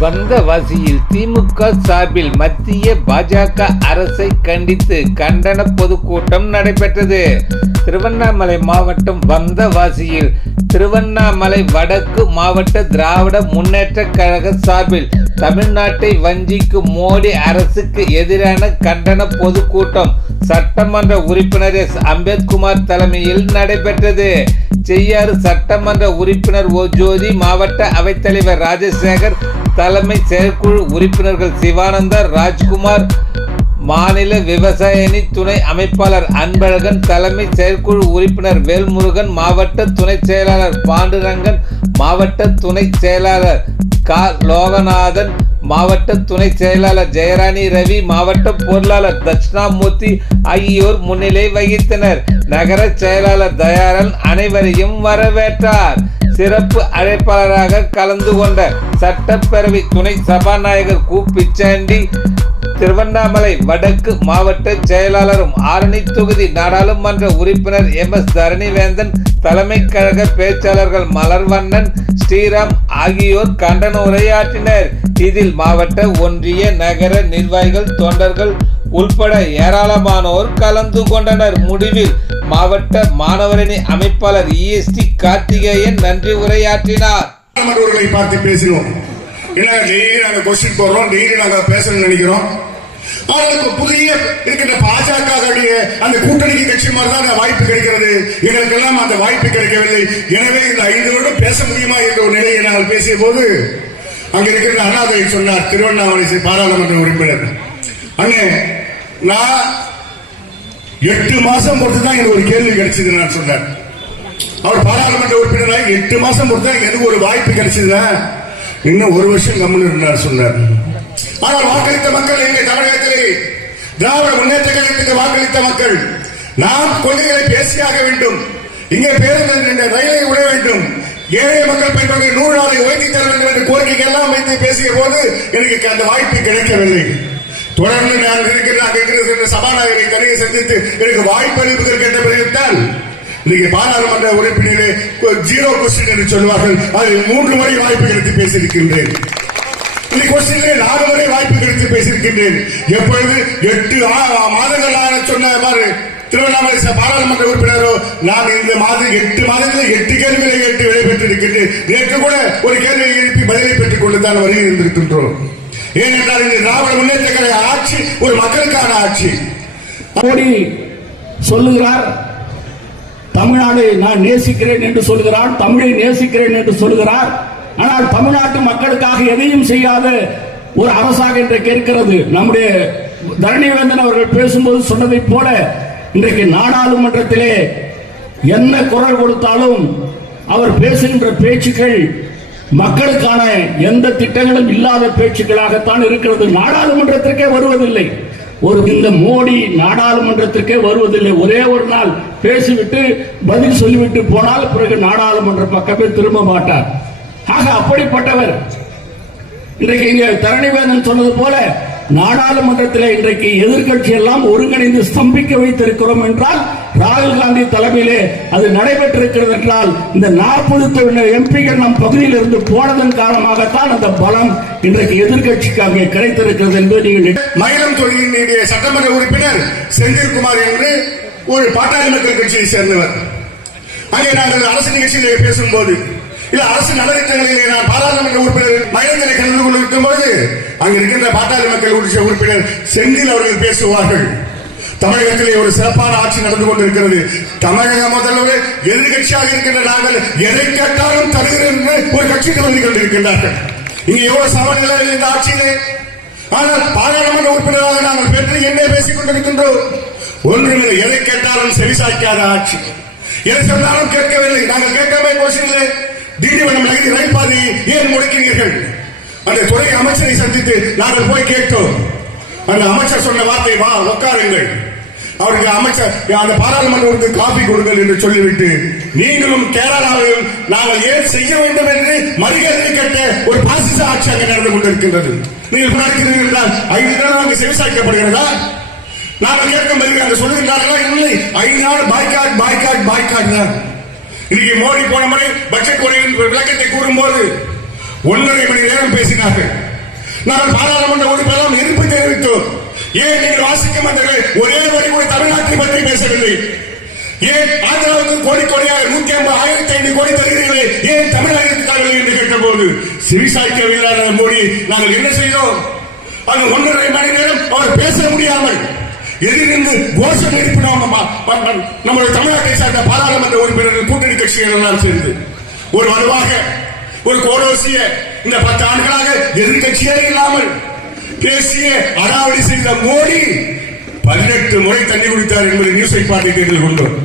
வந்தவாசியில் திமுக சார்பில் மத்திய பாஜக அரசை கண்டித்து கண்டன பொதுக்கூட்டம் நடைபெற்றது. திருவண்ணாமலை மாவட்டம் வந்தவாசியில் திருவண்ணாமலை வடக்கு மாவட்ட திராவிட முன்னேற்ற கழக சார்பில் தமிழ்நாட்டை வஞ்சிக்கும் மோடி அரசுக்கு எதிரான கண்டன பொதுக்கூட்டம் சட்டமன்ற உறுப்பினர் எஸ். அம்பேத்குமார் தலைமையில் நடைபெற்றது. செய்யாறு சட்டமன்ற உறுப்பினர் ஓ. ஜோதி, மாவட்ட அவைத்தலைவர் ராஜசேகர், தலைமை செயற்குழு உறுப்பினர்கள் சிவானந்தா, ராஜ்குமார், மாநில விவசாய அணி துணை அமைப்பாளர் அன்பழகன், தலைமை செயற்குழு உறுப்பினர் வேல்முருகன், மாவட்ட துணை செயலாளர் பாண்டுரங்கன், மாவட்ட துணை செயலாளர் கா. லோகநாதன், மாவட்ட துணை செயலாளர் ஜெயராணி ரவி, மாவட்ட பொருளாளர் தட்சிணாமூர்த்தி ஆகியோர் முன்னிலை வகித்தனர். நகர செயலாளர் தயாரன் அனைவரையும் வரவேற்றார். சிறப்பு அழைப்பாளராக கலந்து கொண்ட சட்டப்பேரவை துணை சபாநாயகர் கு. பிச்சாண்டி, திருவண்ணாமலை வடக்கு மாவட்ட செயலாளரும் ஆரணி தொகுதி நாடாளுமன்ற உறுப்பினர் எம். எஸ். தரணிவேந்தன், தலைமை கழக பேச்சாளர்கள் மலர்வண்ணன், ஸ்ரீராம் ஆகியோர் கண்டன உரையாற்றினர். இதில் மாவட்ட, ஒன்றிய, நகர நிர்வாகிகள், தொண்டர்கள் உள்பட ஏராளமானோர் கலந்து கொண்டனர். முடிவில் மாவட்ட மாணவரணி அமைப்பாளர் EST கார்த்திகேயன் நன்றி உரையாற்றினார். பார்த்து பேசினோம். நினைக்கிறோம். புதிய இருக்கின்ற பாஜக அந்த கூட்டணி கட்சி மாதிரிதான் வாய்ப்பு கிடைக்கிறது. எங்களுக்கு எல்லாம் அந்த வாய்ப்பு கிடைக்கவில்லை. எனவே இந்த 5 வருடம் பேச முடியுமா என்ற ஒரு நிலையை நாங்கள் பேசிய போது அங்க இருக்கிற அண்ணாதுரை சொன்னார், திருவண்ணாமலை பாராளுமன்ற உறுப்பினர், அண்ணே நான் 8 மாசம் பொறுத்துதான் எனக்கு ஒரு கேள்வி கிடைச்சது நான் சொன்னார். அவர் பாராளுமன்ற உறுப்பினராக 8 மாசம் பொறுத்துதான் எனக்கு ஒரு வாய்ப்பு கிடைச்சதுன்னா இன்னும் 1 வருஷம் கம்முன்னு இருந்தார் சொன்னார். ஆனால் வாக்களித்த மக்கள் எங்க தமிழகத்திலே திராவிட முன்னேற்ற கழகத்துக்கு வாக்களித்த மக்கள் நாம் கொள்கைகளை பேசியாக வேண்டும். இங்கே பேருந்து ரயிலை விட வேண்டும், ஏழை மக்கள் பயன்படுத்த 100 நாளை உயர்த்தி தர வேண்டும் என்ற கோரிக்கை எல்லாம் வைத்து பேசிய போது எனக்கு அந்த வாய்ப்பு கிடைக்கவில்லை. தொடர்ந்து நான் இருக்கிற சபாநாயகரை தனியை சந்தித்து எனக்கு வாய்ப்பு அளிப்பதற்கு என்ற பிறகுத்தான் இன்னைக்கு பாராளுமன்ற உறுப்பினரே 0 கொஸ்டின் என்று சொல்வார்கள். அதில் 3 முறை வாய்ப்பு கிடைத்து பேசியிருக்கின்றேன். இந்த கொஸ்டினிலே 4 முறை வாய்ப்பு கிடைத்து பேசியிருக்கின்றேன். எப்பொழுது 8 மாதங்களாக சொன்ன திருவண்ணாமலை பாராளுமன்ற உறுப்பினரோ நான் இந்த 8 மாதங்களில் 8 கேள்விகளை கேட்டு விடைபெற்றிருக்கின்றேன். நேற்று கூட ஒரு கேள்வியை எழுப்பி பதிலை பெற்றுக் கொண்டுதான் வருகை இருந்திருக்கின்றோம். ஏனென்றால் இந்த திராவிட முன்னேற்ற கழக ஆட்சி ஒரு மக்களுக்கான ஆட்சி. மோடி சொல்லுகிறார், தமிழ்நாடு நான் நேசிக்கிறேன் என்று சொல்கிறார், தமிழை நேசிக்கிறேன் என்று சொல்கிறார். ஆனால் தமிழ்நாட்டு மக்களுக்காக எதையும் செய்யாத ஒரு அரசாக இன்றைக்கு இருக்கிறது. நம்முடைய தரணிவேந்தன் அவர்கள் பேசும்போது சொன்னதை போல இன்றைக்கு நாடாளுமன்றத்திலே என்ன குரல் கொடுத்தாலும் அவர் பேசுகின்ற பேச்சுக்கள் மக்களுக்கான எந்த திட்டங்களும் இல்லாத பேச்சுக்களாகத்தான் இருக்கிறது. நாடாளுமன்றத்திற்கே வருவதில்லை. இந்த மோடி நாடாளுமன்றத்திற்கே வருவதில்லை. ஒரே ஒரு நாள் பேசிவிட்டு பதில் சொல்லிவிட்டு போனால் பிறகு நாடாளுமன்ற பக்கமே திரும்ப மாட்டார். ஆக அப்படிப்பட்டவர் இன்றைக்கு இங்கே தரணிவேந்தன் சொன்னது போல நாடாளுமன்றத்தில் இன்றைக்கு எதிர்கட்சி எல்லாம் ஒருங்கிணைந்து ஸ்தம்பிக்க வைத்திருக்கிறோம் என்றால் ராகுல் காந்தி தலைமையிலே அது நடைபெற்றிருக்கிறது என்றால் இந்த 40 எம்பிகள் நம் பகுதியில் இருந்து போனதன் காரணமாகத்தான் அந்த பலம் இன்றைக்கு எதிர்கட்சிக்கு அங்கே கிடைத்திருக்கிறது என்பது நீங்கள் மயிலம் தொகுதியினுடைய சட்டமன்ற உறுப்பினர் செந்தில்குமார் என்று ஒரு பாட்டாளி மக்கள் கட்சியை சேர்ந்தவர். அங்கே நாங்கள் அரசு நிகழ்ச்சியிலே பேசும்போது அரசு நலத்திட்டங்களிலே நான் பாராளுமன்ற உறுப்பினர் மயிலங்களை கலந்து கொண்டிருக்கும் போது அங்கு இருக்கின்ற பாட்டாளி மக்கள் உறுப்பினர் செந்தில் அவர்கள் பேசுவார்கள். தமிழகத்திலே ஒரு சிறப்பான ஆட்சி நடந்து கொண்டிருக்கிறது. தமிழக முதல்வர் எதிர்கட்சியாக இருக்கின்ற நாங்கள் எதை கேட்டாலும் தருகிறேன் ஒரு கட்சி வந்து கொண்டிருக்கின்றார்கள். இங்க எவ்வளவு சமநிலை இந்த ஆட்சியிலே. ஆனால் பாராளுமன்ற உறுப்பினராக நாங்கள் பெற்று என்ன பேசிக் கொண்டிருக்கின்றோம்? ஒன்றுமில்லை, எதை கேட்டாலும் செவிசாய்க்காத ஆட்சி. எதை சொன்னாலும் கேட்கவில்லை. நாங்கள் கேட்காம கோஷங்களே நீதிமன்றம் ரயில் பாதையை ஏன் முடக்கினீர்கள்? அந்த துறை அமைச்சரை சந்தித்து நாங்கள் போய் கேட்டோம். அந்த அமைச்சர் சொன்ன வார்த்தை, வா உட்காருங்கள், அவருக்கு அமைச்சர் அந்த பாராளுமன்ற காபி கொடுங்கள் என்று சொல்லிவிட்டு நீங்களும் கேரளாவையும் நாங்கள் ஏன் செய்ய வேண்டும் என்று மறுகேள்வி கேட்ட ஒரு பாசிச ஆட்சி அங்கே நடந்து கொண்டிருக்கின்றது. நீங்கள் நடக்கிறீர்கள் என்றால் 5 நாள் அங்கு செவிசாய்க்கப்படுகிறதா? நாங்கள் கேட்கும் பதில் அங்கு சொல்லுகின்றார்களா? இல்லை, 5 நாள் பாய்காட் பாய்காட் பாய்காட் தான். இன்னைக்கு மோடி போன முறை பட்ஜெட் உரையின் விளக்கத்தை கூறும்போது 1.5 மணி நேரம் பேசினார்கள். நாங்கள் பாராளுமன்ற உறுப்பினரும் எதிர்ப்பு தெரிவித்தோம். ஏன் நீங்கள் வாசிக்கும் அந்த ஒரே வரி கூட தமிழ்நாட்டை பற்றி பேசவில்லை? ஏன் ஆந்திராவுக்கு கோடி கோடியாக 150,000 கோடி தருகிறீர்களே, ஏன் தமிழகத்துக்கு தரவில்லை என்று கேட்டபோது செவிசாய்க்கவில்லை மோடி. நாங்கள் என்ன செய்தோம்? அது 1.5 மணி நேரம் அவர் பேச முடியாமல் எதிர்ந்து கோஷம் எழுப்பினோம். நம்முடைய தமிழ்நாட்டை சார்ந்த பாராளுமன்ற உறுப்பினர்கள் கூட்டணி கட்சிகள் எல்லாம் சேர்ந்து ஒரு வலுவாக ஒரு கோரோசிய இந்த 10 ஆண்டுகளாக எதிர்கட்சியே இல்லாமல் பேசிய அடாவடி செய்த மோடி 18 முறை தண்ணி குடித்தார் என்பதை நியூஸை பார்த்து கொண்டோம்.